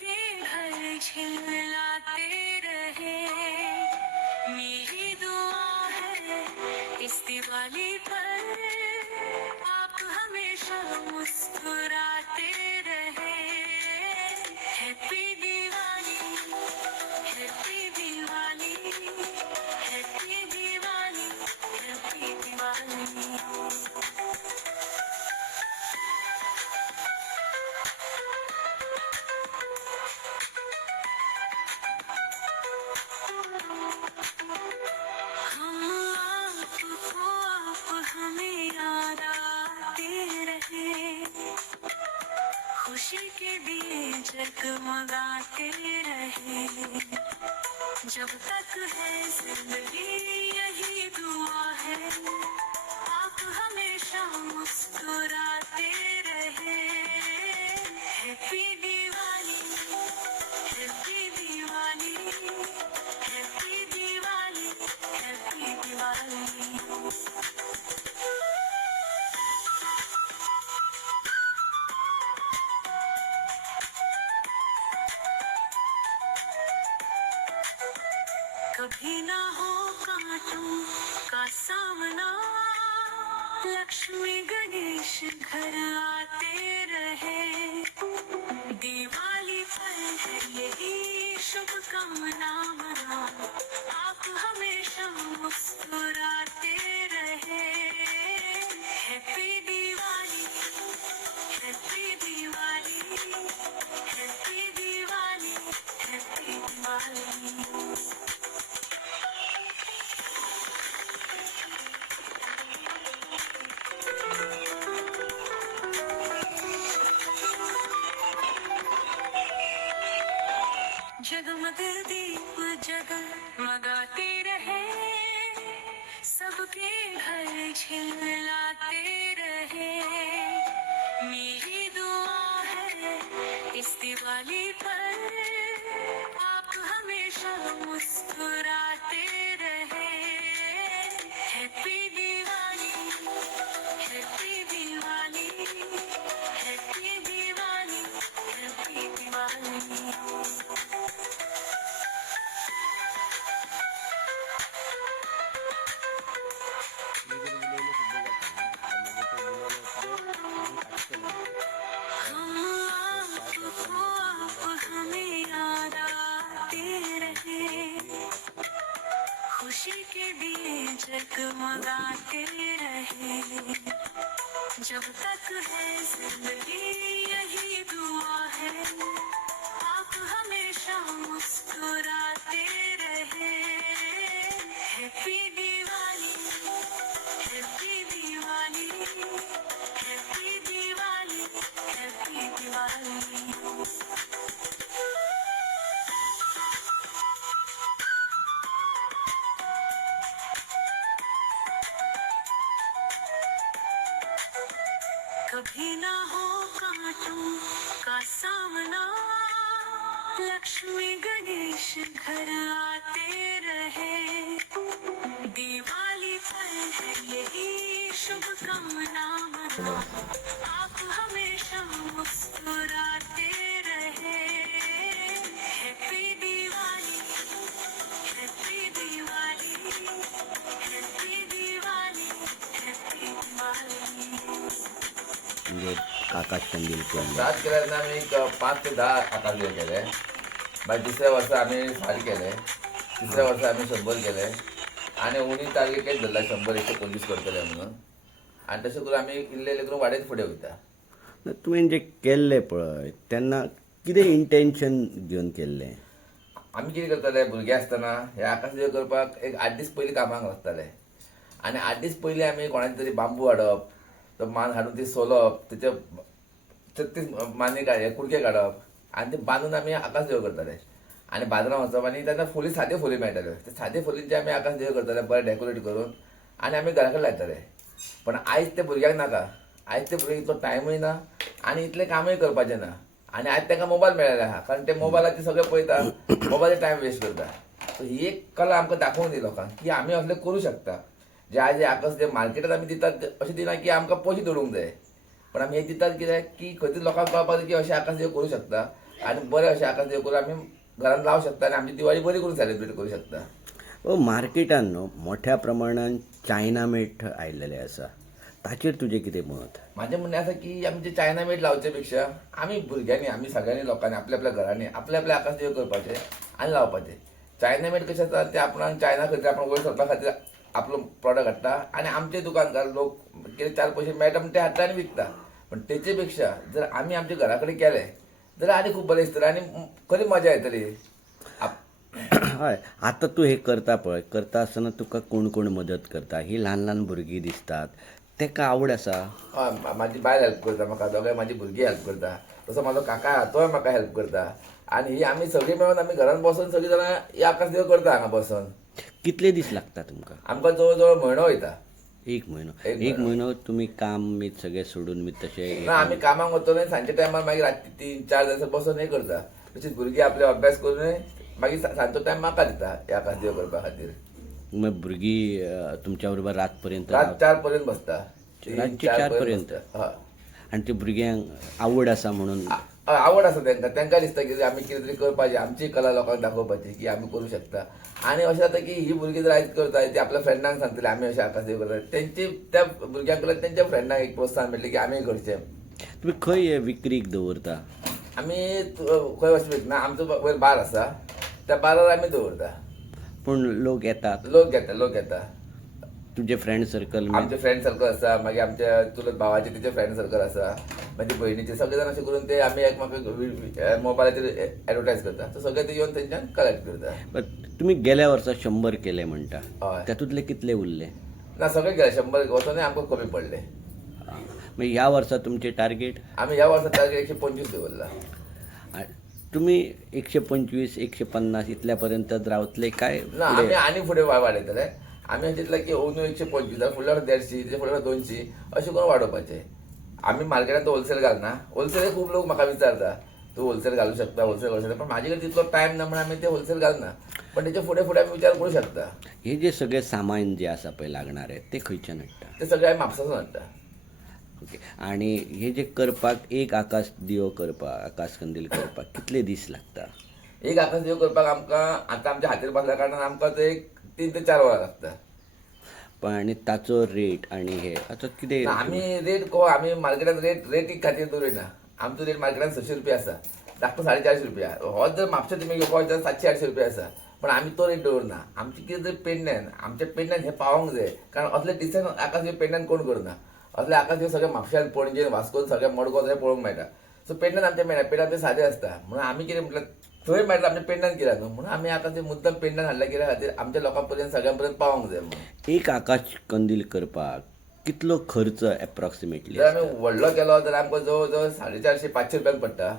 के हर झिलमिलाते रहे। मेरी दुआ है इस दिवाली पर। आप हमेशा मुस्कुराते रहे। Happy Diwali happy Diwali happy Diwali happy Diwali जब तक है जिंदगी यही दुआ है। आप हमेशा मुस्कुराते रहे। हैप्पी कभी ना हो काटू का सामना? लक्ष्मी गणेश घर आते रहे। दिवाली पर है यही शुभकामना। मना आप हमेशा मुस्कुराते रहे। Happy Diwali happy Diwali happy Diwali happy Diwali. जगमगाते रहे। जब तक है जिंदगी यही दुआ है। आप हमेशा मुस्कुराते रहे। Happy Diwali happy Diwali happy Diwali happy Diwali ना हो कांटों का सामना लक्ष्मी गणेश घर आते रहे दिवाली पर यही शुभकामना मना म्हणजे आकाश कंदील स्टार्ट केल्यानंतर आम्ही एक पाच ते दहा आकार दिवस केले मागीर दुसऱ्या वर्सा आमी साठ केले. तिसऱ्या वर्सा आमी शंबर केले. आनी उणी तेच धरला शंबर एकशे पंचवीस करतले म्हणून. आनी तशें करून आमी इल्ले इल्ले करून वाडयत फुडें वयता तुवें जे केल्ले पळय तेन्ना कितें इंटेन्शन घेवन केल्लें आमी कितें करताले भुरगे आसतना हे आकाश देव करपाक एक आठ दीस पयलीं कामाक लागताले आनी आठ दीस पयलीं आमी कोणाचे तरी बांबू हाडप तो मान हाडून ते सोलप तेचे ते माने काढ कुडके काडप आनी ते बांदून आमी आकाश देव करताले. आनी बाजारांत वचप आनी तेन्ना फुली सादे फुली मेळटाल्यो ते सादे फुलींचे आमी आकाश देव करताले बरें डेकोरेट करून आनी आमी घरा कडेन लायताले पण आयज ते भुरग्यांक नाका. आयज ते भुरग्यांक इतलो टायमूय ना आनी इतलें कामूय करपाचें ना. आनी आयज त्यांना मोबायल मेळले आहा कारण ते मोबायलाचेर सगळें पळयता मोबायलाचेर टायम वेस्ट करता सो ही एक कला आमकां दाखोवन दी लोकांक की आमी असले करू शकता. जे आज आकाश जे मार्केटात आमी दितात अशें दिना की आमकां पयशे दवरूंक जाय पण आमी हे दितात कित्याक की खंय तरी लोकांक कळपाक की अशें आकाश देव करूं शकता. आनी बरें अशें आकाश देव करून आमी घरान लावं शकता आनी आमची दिवाळी बरी करून सेलिब्रेट करूं शकता. ओ मार्केटान न्हू मोठ्या प्रमाणान चायना मेट आयिल्लेले आसा ताचेर तुजें कितें मत माझे म्हणणे असं की आमचे चायना मेट लावचे पेक्षा आम्ही भुरग्यांनी आम्ही सगळ्यांनी लोकांनी आपल्या आपल्या घरांनी आपल्या आपल्या आकाश देव करपाचे आणि लावपाचे. चायना मेट कशें आसता ते आपण चायना खातीर आपण वयर सरपा खातीर आपलो प्रॉडक्ट हाडटा आणि आमचे दुकानदार लोक कितें चार पयशे मेळटा म्हणून ते हाडटा आनी विकता. पण तेचे पेक्षा जर आमी आमच्या घरा कडेन केले जाल्यार आनी खूब बरें दिसतलें आनी खरी मजा येतली हय. आतां तूं हे करता पळय करता आसतना तुका कोण कोण मदत करता? ही ल्हान ल्हान भुरगीं दिसतात. तेका आवड आसा हय म्हाजी बायल हेल्प करता म्हाका दोगांय म्हाजी भुरगीं हेल्प करता. तसो म्हाजो काका आहा तोय म्हाका हेल्प करता. आनी ही आमी सगळीं मेळून आमी घरान बसून सगळीं जाणां ही आकाश देव करता हांगा बसून. कितले दीस लागता तुमकां? आमकां जवळ जवळ म्हयनो वयता. एक म्हयनो. एक एक म्हयनो तुमी काम बी सगळें सोडून बी तशें ना आमी कामाक वतले सांजच्या टायमार मागीर रातची तीन चार दिसा बसून हे करता. तशीच भुरगीं आपले अभ्यास करून मागीर सांजचो टायम म्हाका दिता हे आकाश देव करपा खातीर. मग भुरगीं अ, तुमच्या बरोबर रात पर्यंत रात चार पर्यंत बसता. तीन, रातचे चार पर्यंत? बसता. हय आनी त्या भुरग्यांक आवड आसा म्हणून? आवड आसा तांकां तांकां दिसता की आमी कितें तरी करपाचें आमची कला लोकांक दाखोवपाची की आमी करूं शकता. आनी अशें जाता की ही भुरगीं जर आयज करता ती आपल्या फ्रेंडांक सांगतली आमी अशें आकाश देव करता तेंची त्या भुरग्यांक कडल्यान तेंच्या फ्रेंडांक एक प्रोत्साहन मेळटलें की आमी करचें तुमी खंय हे विक्रीक दवरता? आमी खंय वचपी ना आमचो वयर बार आसा त्या बारार आमी दवरता. पूण लोक येतात. लोक घेता लोक घेता तुजे फ्रेंड सर्कल आमचे फ्रेंड सर्कल आसा मागीर आमच्या चुलत भावाचे तिचे फ्रेंड सर्कल आसा मागीर भयणीचे सगळे जाण अशें करून ते आमी एकमेकांक मोबायलाचेर एडवर्टायज करता सो सगळे ते येवन तेंच्यान कलेक्ट करता तुमी गेल्या वर्सा शंबर केले म्हणटा हय. तातूंतले कितले उरले? ना सगळे गेले. शंबर वचोनय आमकां कमी पडले. मागीर ह्या वर्सा तुमचे टार्गेट आमी ह्या वर्सा टार्गेट एकशे पंचवीस दवरला आ- तुमी एकशे पंचवीस एकशे पन्नास इतल्या पर्यंत रावतले काय ना आमी आनी फुडें वा- वाडयतले आमी चिंतला की अंदू एकशे पंचवीस फुडल्या वर्सा देडशी तेच्या फुडल्या दोनशी अशें करून वाडोवपाचें आमी मार्केटांत होलसेल घालना होलसेल खूब लोक म्हाका विचारता तूं होलसेल घालूं शकता होलसेल घालूं शकता. पण म्हाजे कडेन तितलो टायम ना म्हणून आमी ते होलसेल घालना पण तेच्या फुडें फुडें आमी विचार करूं शकता. हे जे सगळे सामान जे आसा पळय लागणारे ते खंयच्यान हाडटा ते सगळे आमी म्हापसासून हाडटा ओके. आणि हे जे करपाक एक आकाश दिवो करपाक आकाश कंदील करपाक कितले दीस लागता? एक आकाश देव करपाक आमकां आतां आमच्या हातीर बसल्या कारणान आमकां ते एक तीन ते चार वरां लागता. पण आणि ताचो रेट आणि हे आता कितें आमी रेट को आमी मार्केटान रेट रेटी खातीर दवरिना आमचो रेट मार्केटान सयशे रुपया आसा धाकटो साडे चारशे रुपया. हो जर म्हापशा तुमी घेवपाक वचत सातशे आठशे रुपया आसा पण आमी तो रेट दवरना आमचे कितें तरी पेडण्यान आमच्या पेडण्यान हे पावोंक जाय कारण असले डिसायन आकाश हे पेडण्यान कोण करना असले आकाश हे सगळे म्हापशान पणजेन वास्कोन सगळे मडगांव पळोवंक मेळटा सो पेडण्यान आमचे मेळटा पेडण्यान ते सादे आसता म्हणून आमी कितें म्हटलं थंय मेळटा आमच्या पेडण्यान केला न्हू म्हणून आमी आतां ते मुद्दम पेडण्यान हाडल्या कित्या खातीर आमच्या लोकां पर्यंत सगळ्यां पर्यंत पावोंक जाय म्हणून. एक आकाश कंदील करपाक कितलो खर्च एप्रॉक्सिमेटली जर आमी व्हडलो केलो जाल्यार आमकां जवळ जवळ साडे चारशे पांचशे रुपयांक पडटा.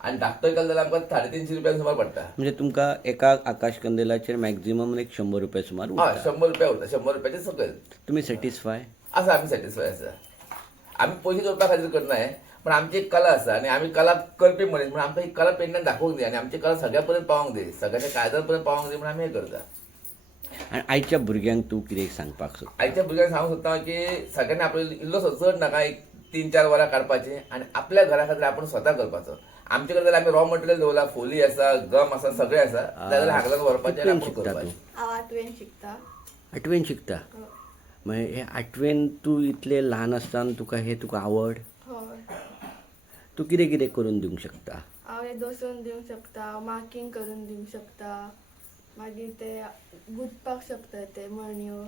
आनी धाकटो केलो जाल्यार आमकां साडे तिनशे रुपयांक सुमार पडटा. म्हणजे तुमकां एका आकाश कंदिलाचेर मॅक्झिमम एक शंबर रुपया सुमार हय उरता शंबर रुपया उरता. शंबर रुपयाचे सकयल. तुमी सॅटिस्फाय आसा आमी सॅटिस्फाय आसा आमी पयशे करपा खातीर करनाय पण आमची एक कला आसा आनी आमी कला करपी मनीस म्हणून आमकां ही कला पेडण्यान दाखोवंक जाय आनी आमची कला सगळ्या पर्यंत पावोंक जाय सगळ्याच्या कायद्या पर्यंत पावोंक जाय म्हणून आमी हे करता आनी आयच्या भुरग्यांक तूं कितें सांगपाक सोदता आयच्या भुरग्यांक सांगूंक सोदता की सगळ्यांनी आपलो इल्लोसो चड नाका एक तीन चार वरां काडपाची आनी आपल्या घरा खातीर आपूण स्वता करपाचो. आमचे कडेन जाल्यार आमी रॉ मटेरियल दवरला फोली आसा गम आसा सगळें आसा जाल्यार हांगल्यान व्हरपाचें आनी आपूण करपाचें. हांव आठवेन शिकता. आठवेन शिकता? मागीर हे आठवेन तूं इतले ल्हान आसतना तुका हे तुका आवड? तूं कितें कितें करून दिवंक शकता. हांव हे दसून दिवंक शकता मार्कींग करून दिवंक शकता. मागीर ते गुंतपाक शकता ते मणयो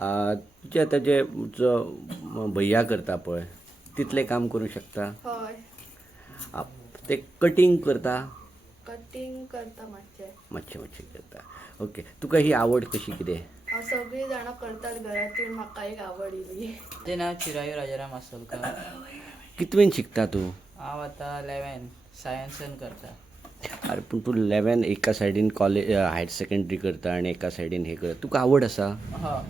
आ, तुजे आतां जे जो भैया करता पळय तितलें काम करूंक शकता? हय. आ, ते कटींग करता? कटींग करता मातशें मातशें मातशें करता. ओके तुका ही आवड कशी कितें हांव सगळीं जाणां करतात घरातून म्हाका एक आवड इली. ते नाव चिरायू राजाराम आसोलकर. कितवेन शिकता तूं? हांव आतां इलेवन सायन्सान करता. अरे पूण तूं इलेवन एका सायडीन कॉलेज हायर सेकंडरी करता आनी एका सायडीन हे करता. तुका आवड आसा हय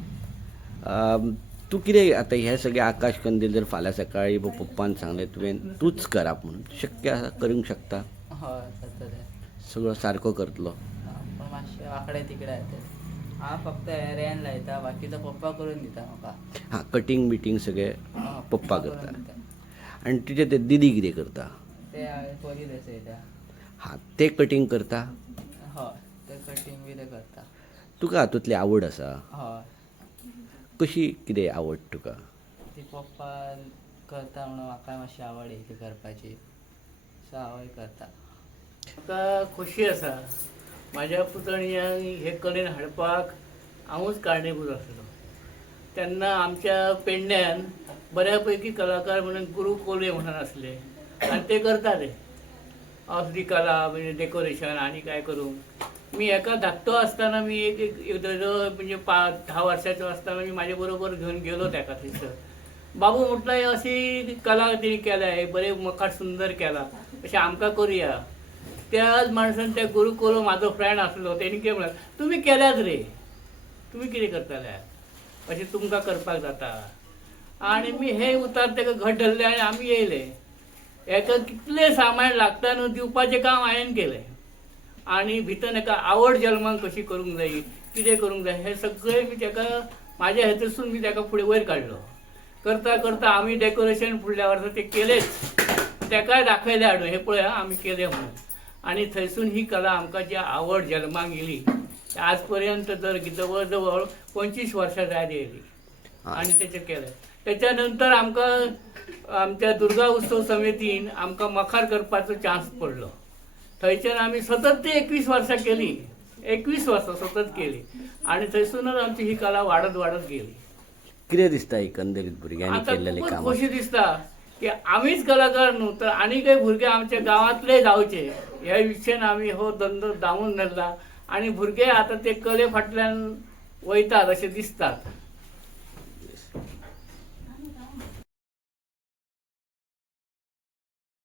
आम, तूं कितें आतां हे सगळे आकाश कंदील जर फाल्यां सकाळी ब- पप्पान सांगलें तुवें तूंच करा म्हणून. शक्य आसा करूंक शकता? हय ते सगळो सारको करतलो. हा, पण मातशें वांकडे तिकडे येते हांव फक्त एरेन लायता बाकीचं पप्पा करून दिता म्हाका. हां कटिंग बिटींग सगळे पप्पा करून करता. दिता. आनी तुजे ते दिदी कितें करता? हां ते कटिंग करता? हय ते कटींग बी ते करता. तुका हातूंतली आवड आसा हय कशी कितें आवड तुका? ती पप्पा करता म्हणून म्हाका मातशी आवड येयली करपाची. सो हांवूय करता. म्हाका खोशी आसा. म्हाज्या पुतणयांक हे कलेन हाडपाक हांवूच कारणीभूत आसलो तेन्ना आमच्या पेडण्यान बऱ्या पैकी कलाकार म्हणून गुरू कोले म्हणून आसले आनी ते करताले असली कला म्हणजे डेकोरेशन आनी काय करूंक मी एका धाकटो आसतना मी एक एक जवळ म्हणजे पाच धा वर्साचो आसतना मी माझ्या बरोबर घेवन गेलो तेका थंयसर बाबू म्हटलं हे अशी कला तिने केल्या आहे बरे मखाट सुंदर केला. अशें आमकां करुया. त्याच माणसान त्या गुरू कोलो म्हाजो फ्रेंड आसलो तेणी कितें म्हळें तुमी केल्यात रे. तुमी कितें करतले अशें तुमकां करपाक जाता. आनी मी हे उतार तेका घट धरले आनी आमी येयले. हेका कितले सामान लागता न्हू दिवपाचें काम हांवें केलें. आनी भितर हेका आवड जल्मांक कशी करूंक जाय कितें करूंक जाय हें सगळें मी तेका म्हाज्या हेतूसून मी तेका फुडें वयर काडलो. करता करता आमी डेकोरेशन फुडल्या वर्सा ते केलेच. तेकाय दाखयलें हाडून हे पळय आमी केलें म्हणून. आनी थंयसून ही कला आमकां जी आवड जल्माक येयली आज पर्यंत जर जवळ जवळ पंचवीस वर्सां जायत येयली आणि त्याचे केले त्याच्यानंतर आमकां आमच्या दुर्गा उत्सव समितीन आमकां मखार करपाचो चान्स पडलो. थंयच्यान आमी सतत ती एकवीस वर्सां केली. एकवीस वर्सां सतत केली. आणि थंयसूनच आमची ही कला वाडत वाडत गेली. कितें दिसता एकंदरीत भुरग्यांनी खूपच काम? खोशी दिसता की आमीच कलाकार न्हू तर आनी काही भुरगे आमच्या गांवांतले जावचे. ह्या विशयान आमी हो धंदो दामून धरला. आणि भुरगे आता ते कले फाटल्यान वयतात अशें दिसतात.